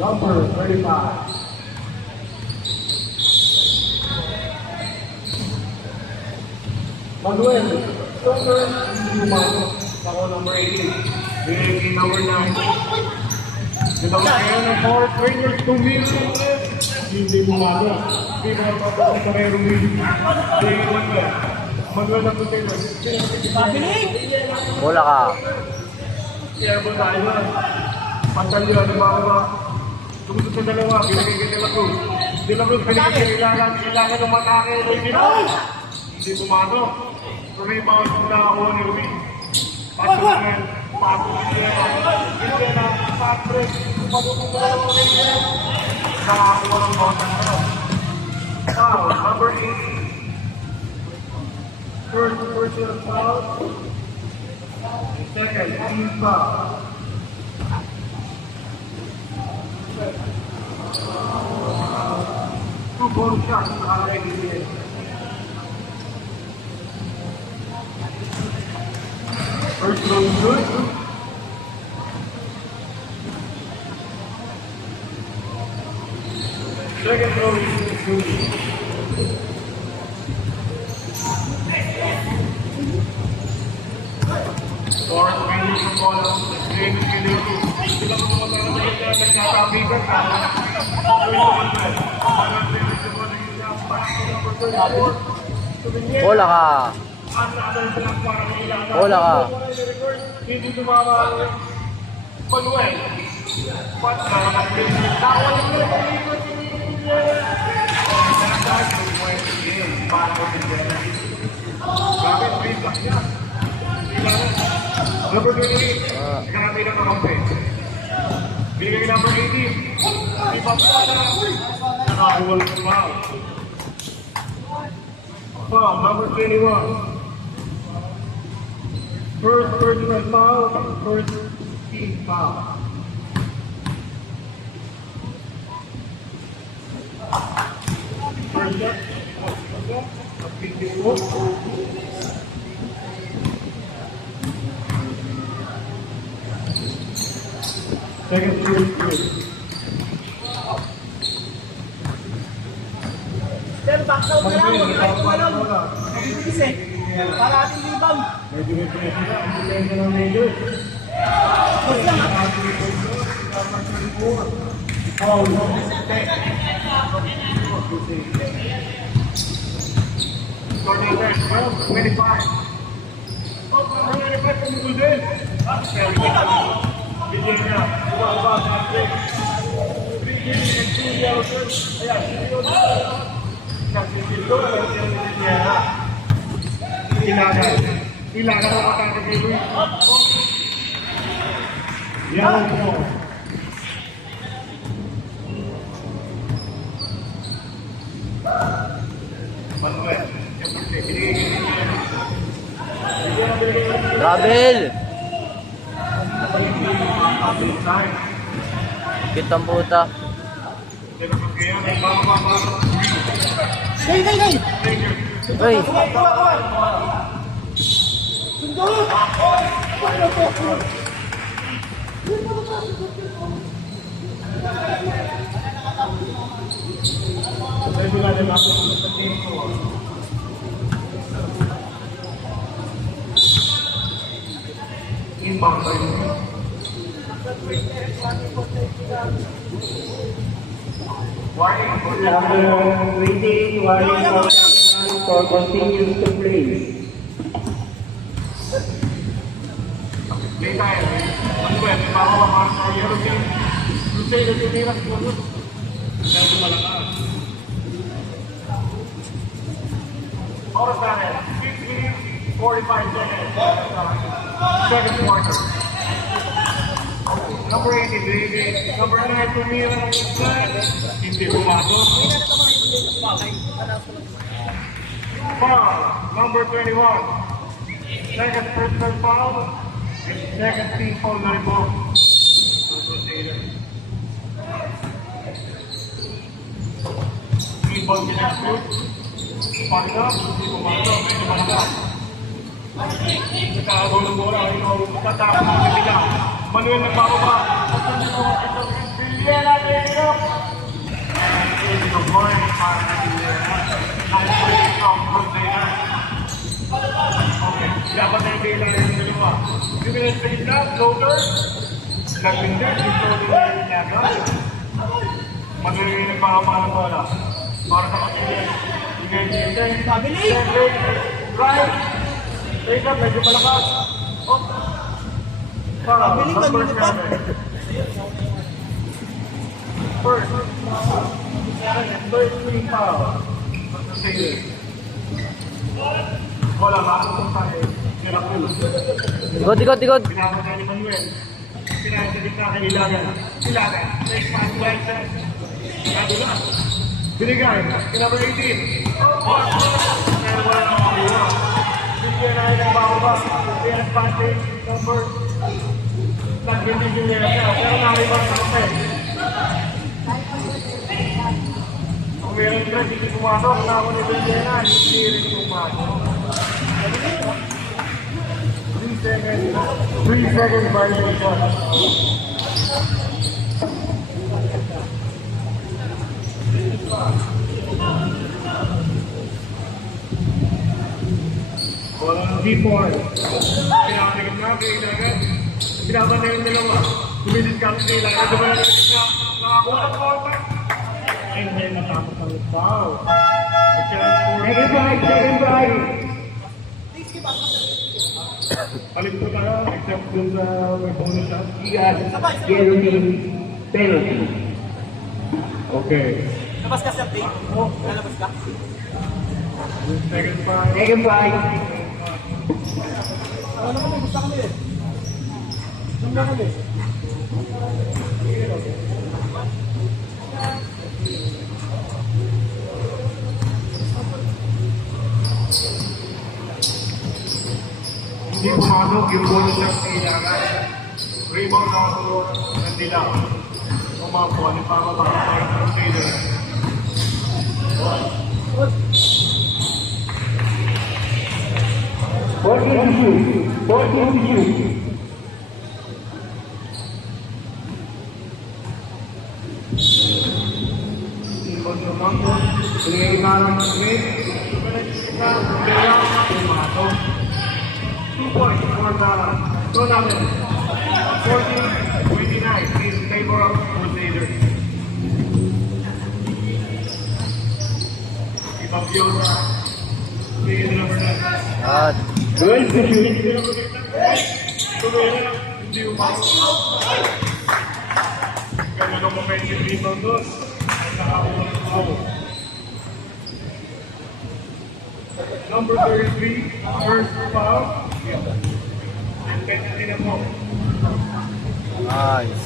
Number 35. Manuel, Stoker, ako number 18. Binigay number 9. Dalawa kayo ng 4 trainers, 2 minutes. Hindi bumago. Hindi mo mapapagod sa kayo rumili. Binigay Manuel. Manuel na trainer. Bola ka. Airborne tayo na. Pantalyo, ano ba ako ba? Tumusok sa dalawa, binigay kay De La Cruz. De La Cruz, binigay kailangan ng matake. Hindi bumago. Rebound na ako ni Rumi. Pasok naman. Pasok niya. Hindi na. Patrick. Pasok ng dalawa ni Rumi. Nakakuha ng bawang na. Foul. Number 8. First personal foul. Second, team foul. Two ball shots. Nakaregulate. First throw is good. Second throw is good. Forrest Manning ng bola. James Kilito. Sila ko naman na nagkakabigan ka. Bola ka. Bola ka. Hindi tumama ang Manuel. Number 28, nakanapin ang kakampi. Binigay number 18. Nakakuha ng foul. Foul, number 21. First personal foul, first team foul. First shot. Second free throw. Sir, back down na lang. Huwag tayo kumalong. Nag-ibigis eh. Para ating rebound. Medyo may pressure na. Ang pressure ng major. Huwag lang. Foul. Coordinator, 25. Oh, 25 from the good. Bigyan niya. Bumaba sa atin. 3 and 2 yellow shirts. Ayan. Kasi dito, Ilagan ang atake kay Luis. Yellow ball. Manuel. Travel. Kitang puta. Gay, gay, gay. Uy. Sundo. Waiting, for continues to play. Play tayo. Manuel, may makawakan sa yellow team. Lusay na tiniras mo nun. Dahil malakas. Oras natin, 6 minutes, 45 seconds. Second quarter. Number 18, David. Number 9, Tumira. Hindi pumasok. Foul, number 21. Second personal foul. Second team foul na rin po. Crusader. Rebound din ang shoot. Pagka, hindi pumalo, medyo malaka. Nagkakaroon ng bola, tatapos ng kapila. Manuel nagbababa. Villena, take up! It's the morning para na Villena. Nice from Crusader. Okay, dapat na yung Villena yung dalawa. Yung pinag-space na, floater. Nag-winter, yung floater na yung nagawa. Manuel yung nagbababa ng bola. Para sa kapila. Pabili! Right! Take up, medyo palakas. Oh! Pabili, Number kanina pa. 7. First. Third free foul. Wala, makakotong tayo. Miracle. Ikot. Pinapatay ni Manuel. Pinapatay na kay Ilagan. Ilagan. Take pass right side. Kadula. Binigay. Number 18. Pero wala na makakuha. Bigyan na rin ang bababa. Bigyan ang passage. Number. Nag-bigyan niya siya. Pero nakalimutan sa kape. Kung meron ka, hindi pumasok. Na ako ni Bigyan hindi rin pumasok. 3 seconds violation. Walang D4. Pinakagin na, pinakagin. Pinaban na yung dalawa. Tumilis ka sa sila. Ito ba na na nakakuha ng korpa? Ay, hindi natapos ang foul. Second drive. Palit ko tayo, except dun sa may bonus shot. Guaranteed penalty. Okay. Labas ka sa plate. Lalabas ka. Second five. Second five. Ano naman gusto kami eh. Nung na kami. Hindi pumasok yung bonus shot sa Ilagan. Rebound na ako ng Dilaw. Umapo, ano pa ba baka para sa Crusader? Fourteen to shoot. Ibon yung mambo. Pinagay ka lang ng grade. Pumasok. 2 points for the tournament. 14-29 in favor of Crusader. Ipapiyota. Sige na number 9. At 12 to shoot. Hindi umasok. Ganda ng offensive rebound doon. Nakakuha ng foul. Number 33, first foul. And kanya din mo. nice.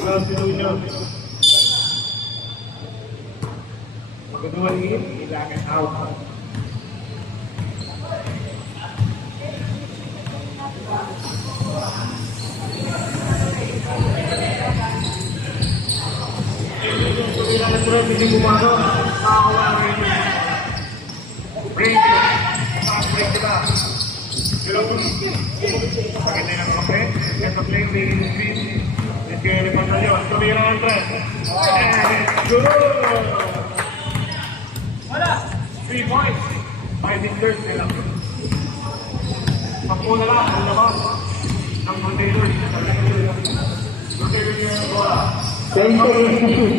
Substitution. Pagkaduan in, Ilagan out. Hindi gumano. Nakakuha na rin yun. Break yun. Break yun na. Pero pagkita yung kape. Let the play making the speed. Let's get it on the yun. Tumira ang tres. And good! 3 points. 5 meters nila. 10 na lang. Ang labas. Ng Crusaders. Crusaders yung bola. 10 seconds to shoot.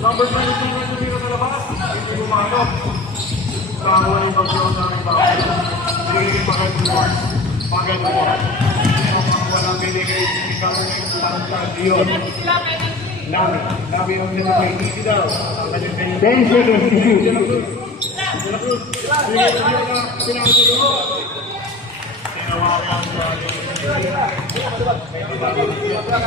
Number 22 na tumira sa labas. Hindi gumanap. Nakakuha yung pagkakas ng bahay. Hindi pagkakas. Pagkakas. Walang binigay. Hindi ka rin yung tarang sa Diyon. Nabi ang sinabay. Easy daw. 10 seconds to shoot. De La Cruz. Pinakatulo. Tinawagan sa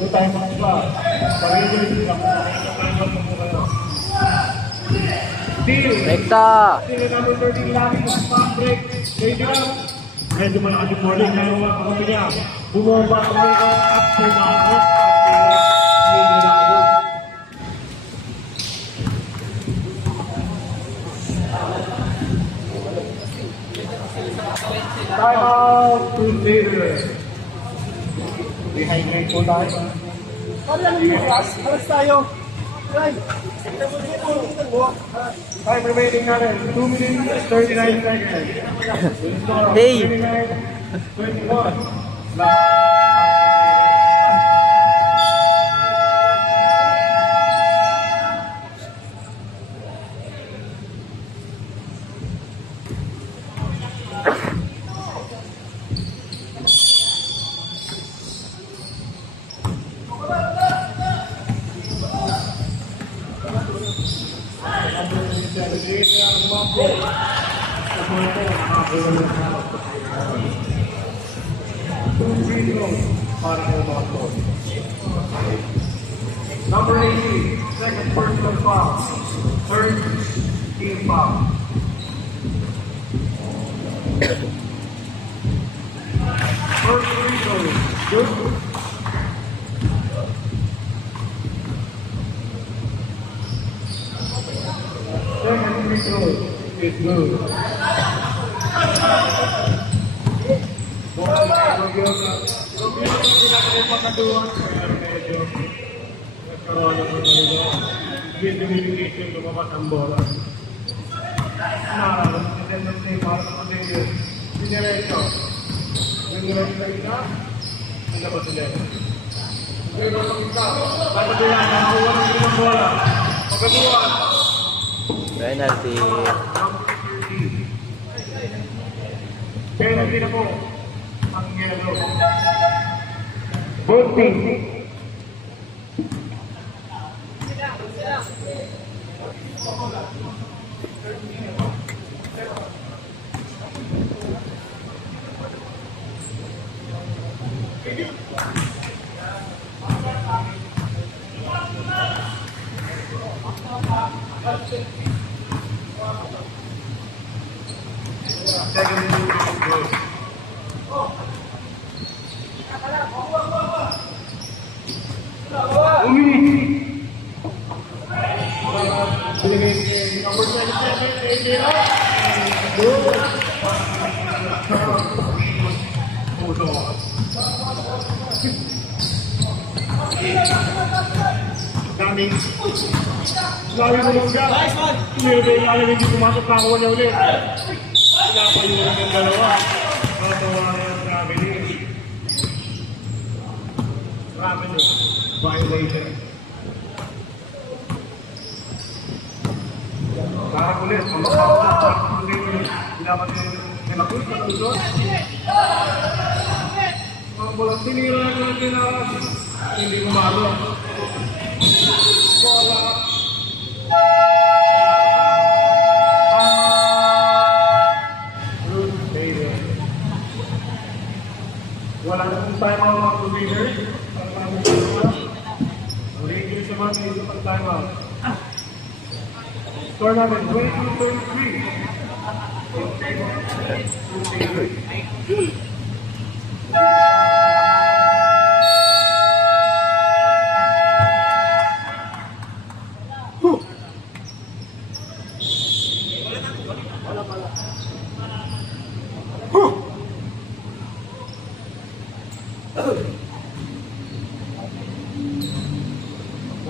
two times ang iba. Pag-ibig lang. Steal. Rekta. Steal number 13 lagi. Fast break. Ready lang. Medyo malakas yung bowling. Kaya mga kapatid niya. Bumomba ang mga at pumakot. Medyo na ako. Time out to Taylor. Dehydrate po tayo. Ano lang yung class? Alas tayo. Right. Time remaining natin. 2 minutes, 39 seconds. Hey. 21. Number 80, second personal foul. Third team foul. First free throw, good. Second free throw is good. Communication lumabas ang bola. Para sa kanila, dinerecho. Yung dinerecho isa, nilabas sila. Pero pag isa, dapat nila, nakakuha ng limang bola. Pagkabuhan. Penalty. Penalty na po. Ang yellow. Both teams. Daming Layo mo lang siya. Hindi pumasok na ako niya ulit. Pinapayunan ng dalawa. Natawa na yung traveling. Traveling. Violation. Sarap ulit. Mamakaw na. Ilaban ni La Cruz. Matulog. Mga bulang tinira na natin na hindi kumalo. Bola. Wala na kung time out mga providers. Ang Rangers naman ay ito pang time out. Score namin 22-33.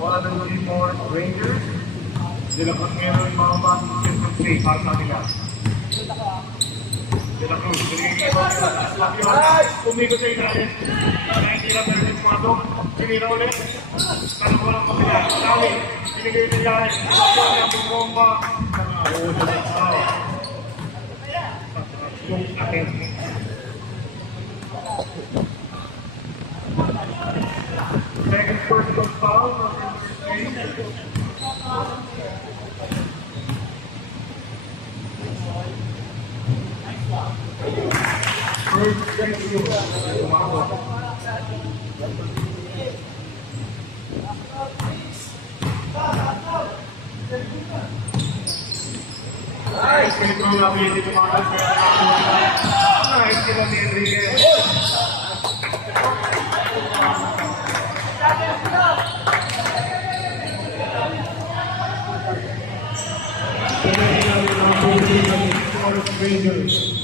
Wala ng G4 Rangers. Sila pang meron mga basket ng play para sa kanila. De La Cruz, binigay ko. Umikot sa ilalim. Hindi na pwede pumasok. Sinira ulit. Tanong ko lang kapila. Dali. Binigay sa ilalim. Yung bomba. Yung akin. Second personal foul. First thank you. Nice. Ito ang namin dito mga nice. Ito ni Enrique. Rangers.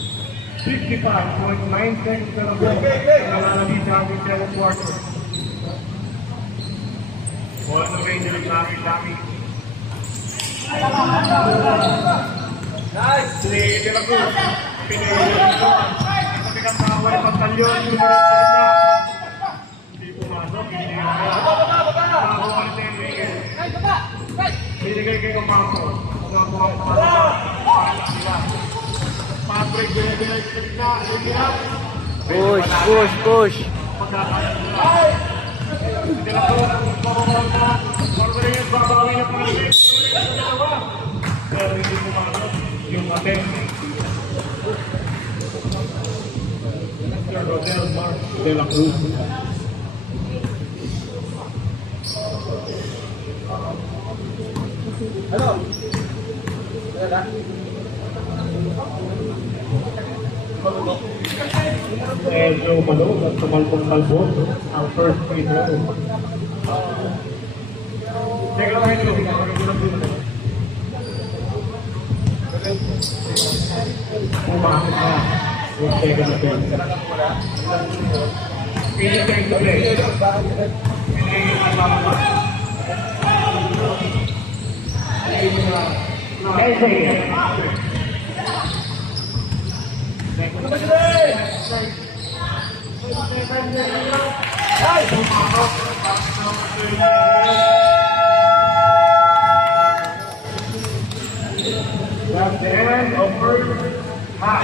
55.9 seconds to go. Nalalabis sa ating second quarter. Ball ng Rangers lami. Nice! Si De La Cruz. Pinili ito. Sabi kang tawal ng pantalyon. Hindi pumasok. Hindi na. Nakakuha ni Enrique. Binigay kay Campo. Campo ang break binibigay sa gitna. Push. De La Cruz. Margarines babawi na pangalit. Pero hindi pumasok. Yung attempt. Mr. Rodel Mark De La Cruz. Ano? Medyo malog at tumalbog-talbog ang first free throw. Teka lang ito. Pumasok na yung second attempt. Pinigay to play. That's the end of first half.